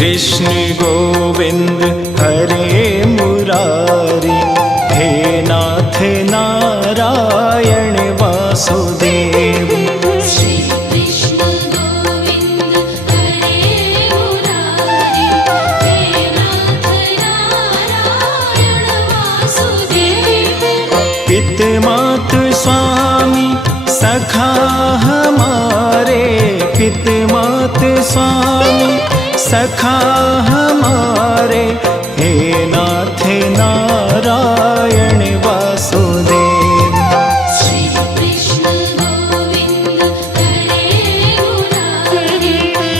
कृष्ण गोविंद हरे मुरारी, हे नाथ नारायण वासुदेव। श्री कृष्ण गोविंद हरे मुरारी, हे नाथ नारायण वासुदेव। पित मात स्वामी सखा हमारे, पित मात स्वामी सखा हमारे, हे नाथ नारायण वासुदेव। श्री कृष्ण गोविंद हरे मुरारी, हे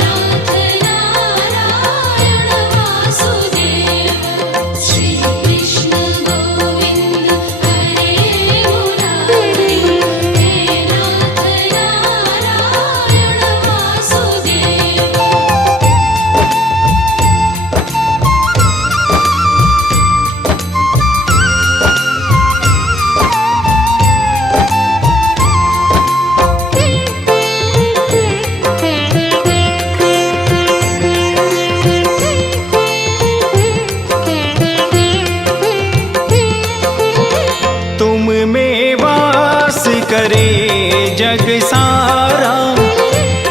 नाथ नारायण वासुदेव। श्री कृष्ण गोविंद हरे मुरारी, हे नाथ नारायण वासुदेव। तुम में वास करे जग सारा,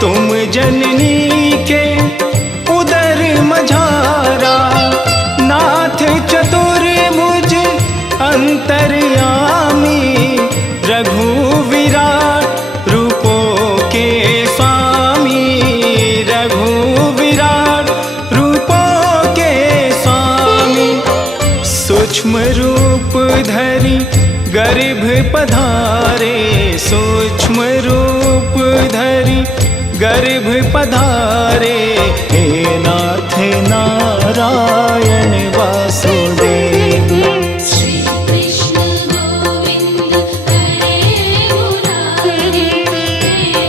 तुम जननी के उदर मझारा। नाथ चतुर्भुज अंतर्यामी, रघु विराट रूपों के स्वामी, रघु विराट रूपों के स्वामी। सूक्ष्म रूप धरि गर्भ पधारे, सूक्ष्म रूप धरि गर्भ पधारे, हे नाथ नारायण वासुदेव। श्री कृष्ण गोविंद हरे मुरारी, हे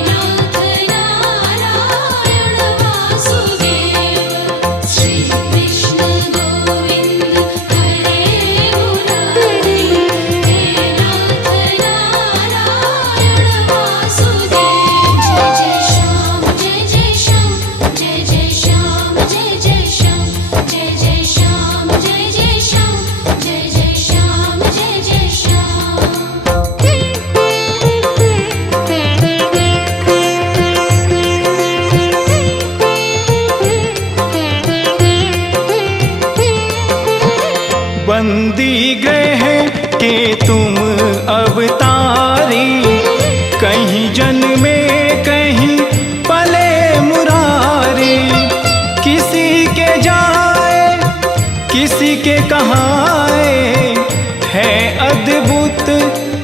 नाथ नारायण वासुदेव। श्री कृष्ण गोविंद हरे मुरारी, हे नाथ नारायण वासुदेव। जय जय श्याम जय जय श्याम, जय जय श्याम जय जय श्याम, जय जय श्याम जय जय श्याम, जय जय श्याम जय जय श्याम। बंदी ग्रह के तुम अवतारी, कहीं जन्मे कहीं पले मुरारी। किसी के जाए किसी के कहाए, है अद्भुत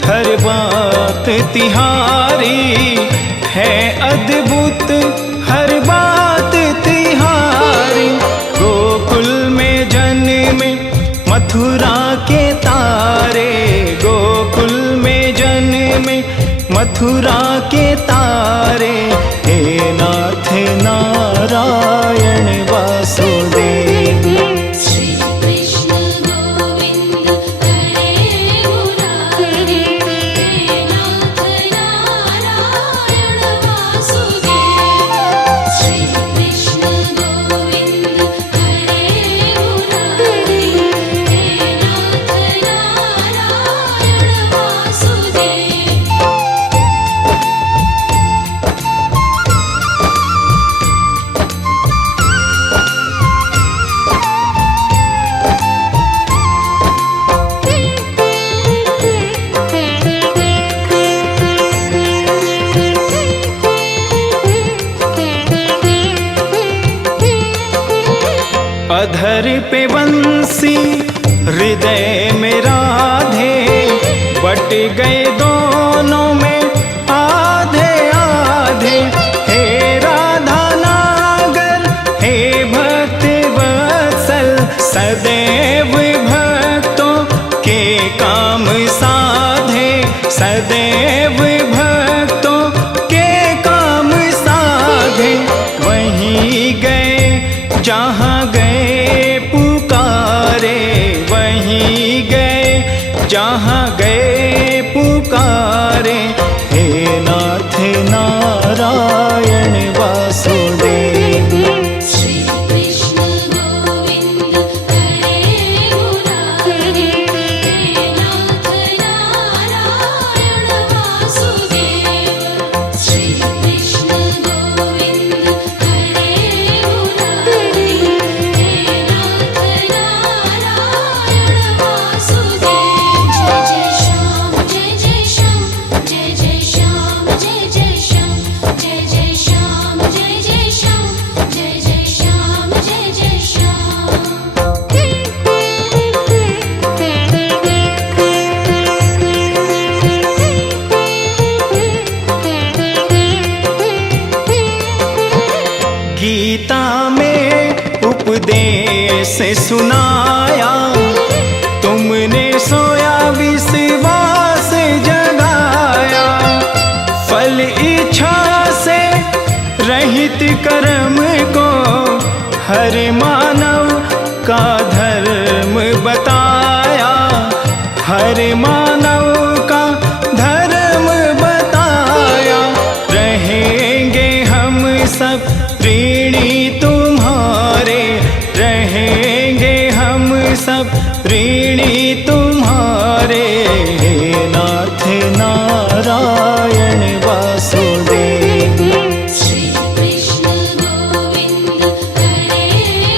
हर बात तिहारी, है अद्भुत हर बात तिहारी। गोकुल में जन्मे मथुरा के तारे, गोकुल में जन्मे मथुरा के तारे, हे नाथ नारायण वासुदेव। श्री कृष्ण गोविंद हरे मुरारी, हे नाथ नारायण वासुदेव। श्री कृष्ण गोविंद हरे मुरारी, हे नाथ नारायण वासुदेव। अधर पे बंसी हृदय में राधे, बट गए दोनों में आधे आधे। हे राधा नागर हे भक्त वत्सल, सदैव भक्तों के काम साधे, सदैव भक्तों के काम साधे। वहीं गए जहाँ गए पुकारे, वहीं गए जहाँ गए पुकारे, हे नाथ नारायण वासुदेव। श्री गीता में उपदेश सुनाया, तुमने सोया विश्वास जगाया। फल इच्छा से रहित कर्म को हर मानव का धर्म बताया, हर मानव का धर्म बताया। रहेंगे हम सब ऋणी तुम्हारे, रहेंगे हम सब ऋणी तुम्हारे। नाथ नारायण वासुदेव। श्री कृष्ण गोविंद हरे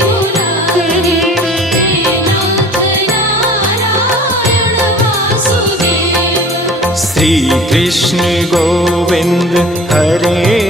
मुरारी, हे नाथ नारायण वासुदेव। श्री कृष्ण गोविंद हरे